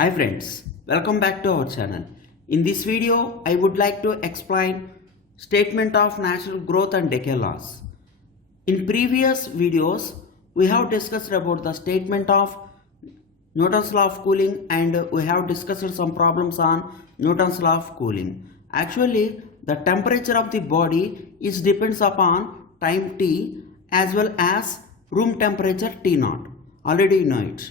Hi friends, welcome back to our channel. In this video, I would like to explain statement of natural growth and decay laws. In previous videos, we have discussed about the statement of Newton's law of cooling and we have discussed some problems on Newton's law of cooling. Actually, the temperature of the body is depends upon time t as well as room temperature T0. Already you know it.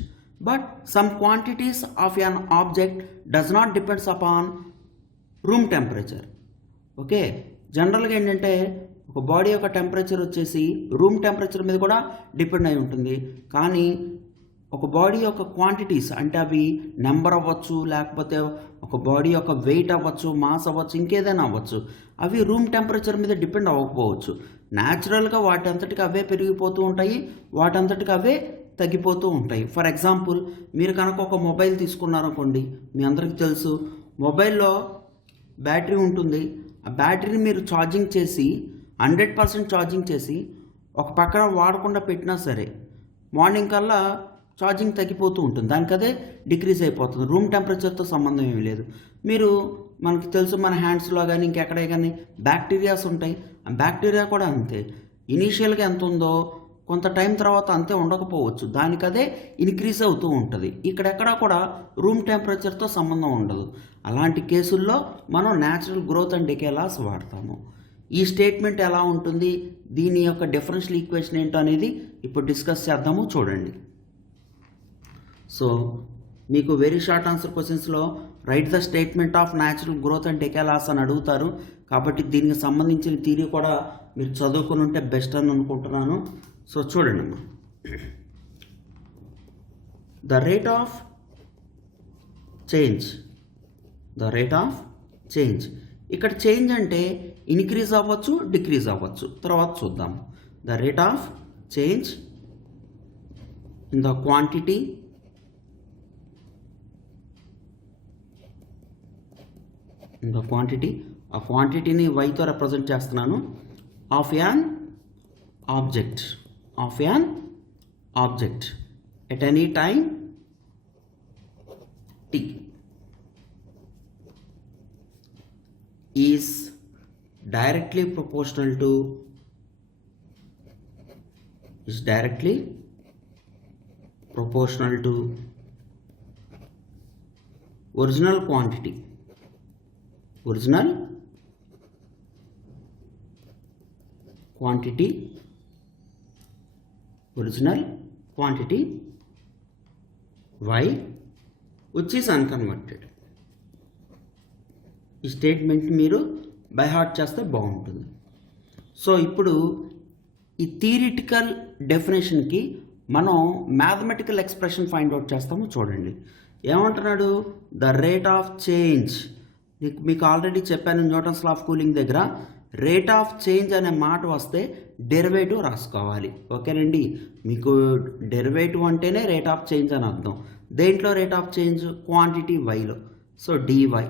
But some quantities of an object does not depends upon room temperature. Okay, జనరల్గా ఏంటంటే ఒక body యొక్క temperature వచ్చేసి room temperature మీద కూడా depend అయి ఉంటుంది. కానీ ఒక బాడీ యొక్క క్వాంటిటీస్ అంటే అవి నెంబర్ అవ్వచ్చు, లేకపోతే ఒక బాడీ యొక్క వెయిట్ అవ్వచ్చు, మాస్ అవ్వచ్చు, ఇంకేదైనా అవ్వచ్చు, అవి రూమ్ టెంపరేచర్ మీద డిపెండ్ అవ్వకపోవచ్చు. న్యాచురల్గా వాటంతటికి అవే పెరిగిపోతూ ఉంటాయి, వాటంతటికి అవే తగ్గిపోతూ ఉంటాయి. ఫర్ ఎగ్జాంపుల్, మీరు కనుక ఒక మొబైల్ తీసుకున్నారనుకోండి, మీ అందరికీ తెలుసు మొబైల్లో బ్యాటరీ ఉంటుంది. ఆ బ్యాటరీని మీరు ఛార్జింగ్ చేసి 100% ఛార్జింగ్ చేసి ఒక పక్కన వాడకుండా పెట్టినా సరే మార్నింగ్ కల్లా ఛార్జింగ్ తగ్గిపోతూ ఉంటుంది, దానికి అదే డిక్రీజ్ అయిపోతుంది. రూమ్ టెంపరేచర్తో సంబంధం ఏమీ లేదు. మీరు మనకి తెలుసు మన హ్యాండ్స్లో కానీ ఇంకెక్కడే కానీ బ్యాక్టీరియాస్ ఉంటాయి. ఆ బ్యాక్టీరియా కూడా అంతే, ఇనీషియల్గా ఎంత ఉందో కొంత టైం తర్వాత అంతే ఉండకపోవచ్చు, దానికి అదే ఇంక్రీజ్ అవుతూ ఉంటుంది. ఇక్కడెక్కడా కూడా రూమ్ టెంపరేచర్తో సంబంధం ఉండదు. అలాంటి కేసుల్లో మనం natural growth and decay laws వాడతాము. ఈ స్టేట్మెంట్ ఎలా ఉంటుంది, దీని యొక్క డిఫరెన్షియల్ ఈక్వేషన్ ఏంటో అనేది ఇప్పుడు డిస్కస్ చేద్దాము. చూడండి. సో మీకు వెరీ షార్ట్ ఆన్సర్ క్వశ్చన్స్లో write the statement of natural growth and decay laws అని అడుగుతారు. కాబట్టి దీనికి సంబంధించిన థియరీ కూడా మీరు చదువుకుని ఉంటే బెస్ట్ అని అనుకుంటున్నాను. సో చూడండి అమ్మా, ద రేట్ ఆఫ్ చేంజ్, ఇక్కడ చేంజ్ అంటే ఇంక్రీజ్ అవ్వచ్చు, డిక్రీజ్ అవ్వచ్చు, తర్వాత చూద్దాం. The rate of change in the quantity ఆ క్వాంటిటీని వైతో రిప్రజెంట్ చేస్తున్నాను. Of an object at any time t is directly proportional to original quantity y which is unconverted. ఈ స్టేట్మెంట్ మీరు బై హార్ట్ చేస్తే బాగుంటుంది. సో ఇప్పుడు ఈ థియరిటికల్ డెఫినేషన్కి మనం మ్యాథమెటికల్ ఎక్స్ప్రెషన్ ఫైండ్ అవుట్ చేస్తాము. చూడండి ఏమంటున్నాడు, ద రేట్ ఆఫ్ చేంజ్. మీకు ఆల్రెడీ చెప్పాను న్యూటన్స్ లా ఆఫ్ కూలింగ్ దగ్గర రేట్ ఆఫ్ చేంజ్ అనే మాట వస్తే డెరివేటివ్ రాసుకోవాలి. ఓకేనండి, మీకు డెరివేటివ్ అంటేనే రేట్ ఆఫ్ చేంజ్ అని అర్థం. దేంట్లో రేట్ ఆఫ్ చేంజ్, క్వాంటిటీ వైలో. So dy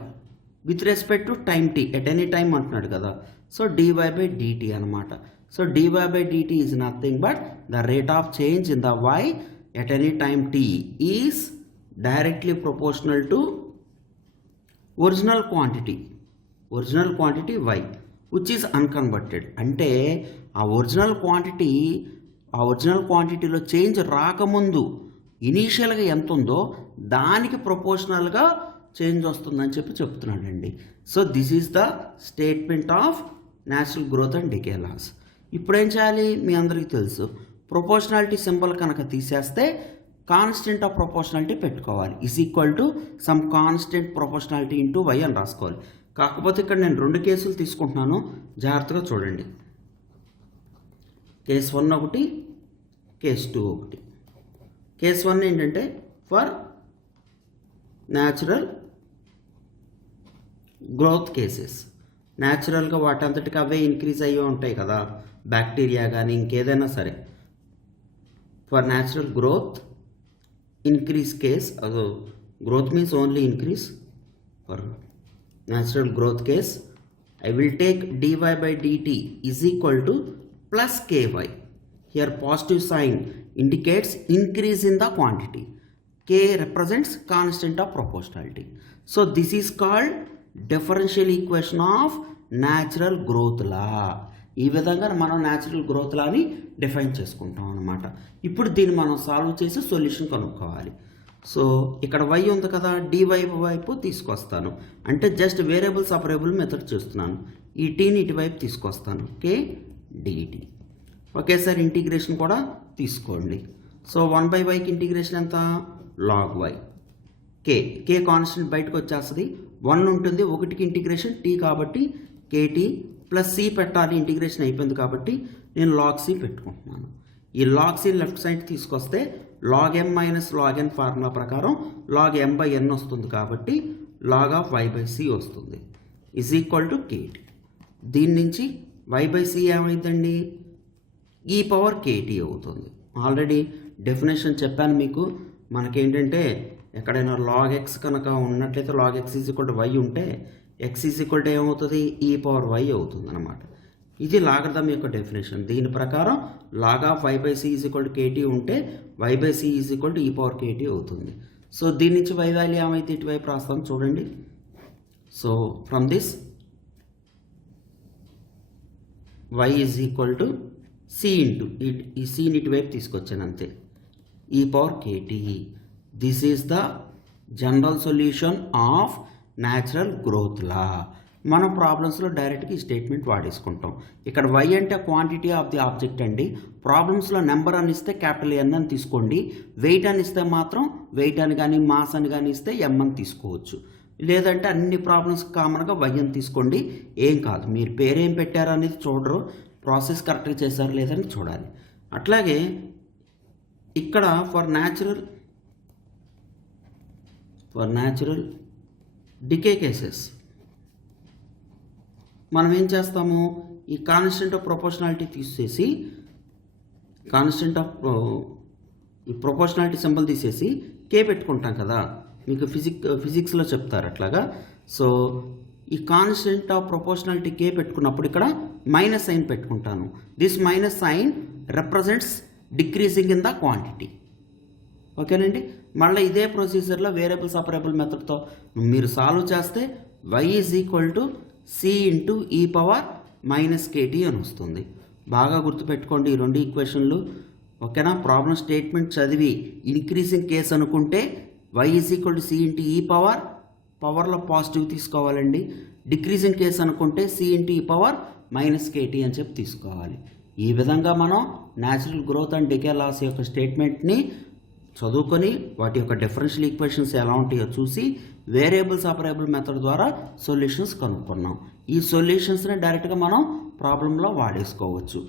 with respect to time t, at any time అంటున్నాడు కదా. సో డివై బై డిటీ అనమాట. So dy by dt is nothing but the rate of change in the y at any time t is directly proportional to original quantity y which is unconverted. అంటే ఆ original క్వాంటిటీలో change రాకముందు ఇనీషియల్గా ఎంత ఉందో దానికి ప్రపోర్షనల్గా change వస్తుందని చెప్తున్నాడండి. So this is the statement of natural growth and decay laws. ఇప్పుడు ఏం చేయాలి, మీ అందరికీ తెలుసు ప్రపోర్షనాలిటీ సింబల్ కనుక తీసేస్తే కాన్స్టెంట్ ఆఫ్ ప్రపోర్షనాలిటీ పెట్టుకోవాలి. Is equal to some constant proportionality into Y అని రాసుకోవాలి. కాకపోతే ఇక్కడ నేను 2 కేసులు తీసుకుంటున్నాను, జాగ్రత్తగా చూడండి. కేస్ 1 ఒకటి, కేస్ 2 ఒకటి. కేస్ 1 ఏంటంటే ఫర్ న్యాచురల్ గ్రోత్ కేసెస్. న్యాచురల్గా వాటంతటికి అవే ఇంక్రీజ్ అయ్యి ఉంటాయి కదా, బ్యాక్టీరియా కానీ ఇంకేదైనా సరే. For natural growth increase case, growth means only increase. For natural growth case, I will take dy by dt is equal to plus ky. Here positive sign indicates increase in the quantity. K represents constant of proportionality. So this is called differential equation of natural growth law. ఈ విధంగా మనం natural growth లాని define చేసుకుంటాం అనమాట. ఇప్పుడు దీన్ని మనం solve చేసి solution కనుక్కోవాలి. సో ఇక్కడ y ఉంది కదా, dy వైపు తీసుకొస్తాను, అంటే జస్ట్ వేరియబుల్ సపరేబుల్ మెథడ్ చేస్తున్నాను. ఈ టీని ఇటువైపు తీసుకొస్తాను, k dt. ఒకేసారి ఇంటిగ్రేషన్ కూడా తీసుకోండి. సో 1/yకి ఇంటిగ్రేషన్ ఎంత, log y. k కాన్స్టెంట్ బయటకు వచ్చేస్తుంది, 1 ఉంటుంది, 1కి ఇంటిగ్రేషన్ t కాబట్టి kt ప్లస్ c పెట్టాలి, ఇంటిగ్రేషన్ అయిపోయింది కాబట్టి నేను log c పెట్టుకుంటున్నాను. ఈ log c లెఫ్ట్ సైడ్ తీసుకొస్తే log m minus log n formula ప్రకారం log m/n వస్తుంది కాబట్టి log ఆఫ్ y/c వస్తుంది ఈజ్ ఈక్వల్ టు kt. దీని నుంచి y/c ఏమైందండి, e పవర్ kt అవుతుంది. ఆల్రెడీ డెఫినేషన్ చెప్పాను మీకు. మనకేంటంటే ఎక్కడైనా log x కనుక ఉన్నట్లయితే log x is equal to y ఉంటే x ఈజ్ ఈక్వల్ టు ఏమవుతుంది, e పవర్ y అవుతుంది అనమాట. ఇది లాగర్థం యొక్క డెఫినేషన్. దీని ప్రకారం log of y/c is equal to kt ఉంటే y/c is equal to e power kt అవుతుంది. సో దీని నుంచి y వాల్యూ ఏమైతే ఇటువైపు రాస్తాం చూడండి. So from this y is equal to c into ఈ cని ఇటువైపు తీసుకొచ్చాను అంతే, e power kt. This is the general solution of natural growth law. మనం ప్రాబ్లమ్స్లో డైరెక్ట్గా ఈ స్టేట్మెంట్ వాడేసుకుంటాం. ఇక్కడ y అంటే క్వాంటిటీ ఆఫ్ ది ఆబ్జెక్ట్ అండి. ప్రాబ్లమ్స్లో నెంబర్ అని ఇస్తే క్యాపిటల్ N అని తీసుకోండి, వెయిట్ అని ఇస్తే మాత్రం వెయిట్ అని కానీ మాస్ అని కానీ ఇస్తే m అని తీసుకోవచ్చు. లేదంటే అన్ని ప్రాబ్లమ్స్ కామన్గా y అని తీసుకోండి, ఏం కాదు. మీరు పేరేం పెట్టారు అనేది చూడరు, ప్రాసెస్ కరెక్ట్గా చేశారు లేదని చూడాలి. అట్లాగే ఇక్కడ ఫర్ న్యాచురల్ డికే కేసెస్ మనం ఏం చేస్తాము, ఈ కాన్స్టెంట్ ఆఫ్ ప్రొపోర్షనాలిటీ తీసేసి ఈ ప్రొపోర్షనాలిటీ సింబల్ తీసేసి k పెట్టుకుంటాం కదా, మీకు ఫిజిక్స్లో చెప్తారు అట్లాగా. సో ఈ కాన్స్టెంట్ ఆఫ్ ప్రొపోర్షనాలిటీ k పెట్టుకున్నప్పుడు ఇక్కడ మైనస్ సైన్ పెట్టుకుంటాను. This minus sign represents decreasing in the quantity. ఓకేనండి. మళ్ళీ ఇదే ప్రొసీజర్లో వేరియబుల్ సపరేబుల్ మెథడ్తో మీరు సాల్వ్ చేస్తే y is equal to c into e power minus kt అని వస్తుంది. బాగా గుర్తుపెట్టుకోండి ఈ రెండు ఈక్వేషన్లు, ఓకేనా. ప్రాబ్లం స్టేట్మెంట్ చదివి ఇంక్రీజింగ్ కేస్ అనుకుంటే y is equal to c into e పవర్లో పాజిటివ్ తీసుకోవాలండి. డిక్రీజింగ్ కేస్ అనుకుంటే c into e power minus kt అని చెప్పి తీసుకోవాలి. ఈ విధంగా మనం natural growth and decay laws యొక్క స్టేట్మెంట్ని చదువుకొని వాటి యొక్క డిఫరెన్షియల్ ఈక్వేషన్స్ ఎలా ఉంటాయో చూసి వేరియబుల్ సపరేబుల్ మెథడ్ ద్వారా సొల్యూషన్స్ కనుక్కున్నాం. ఈ సొల్యూషన్స్ని డైరెక్ట్గా మనం ప్రాబ్లంలో వాడేసుకోవచ్చు.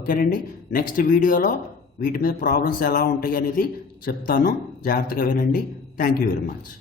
ఓకేనండి. నెక్స్ట్ వీడియోలో వీటి మీద ప్రాబ్లమ్స్ ఎలా ఉంటాయి అనేది చెప్తాను, జాగ్రత్తగా వినండి. Thank you very much.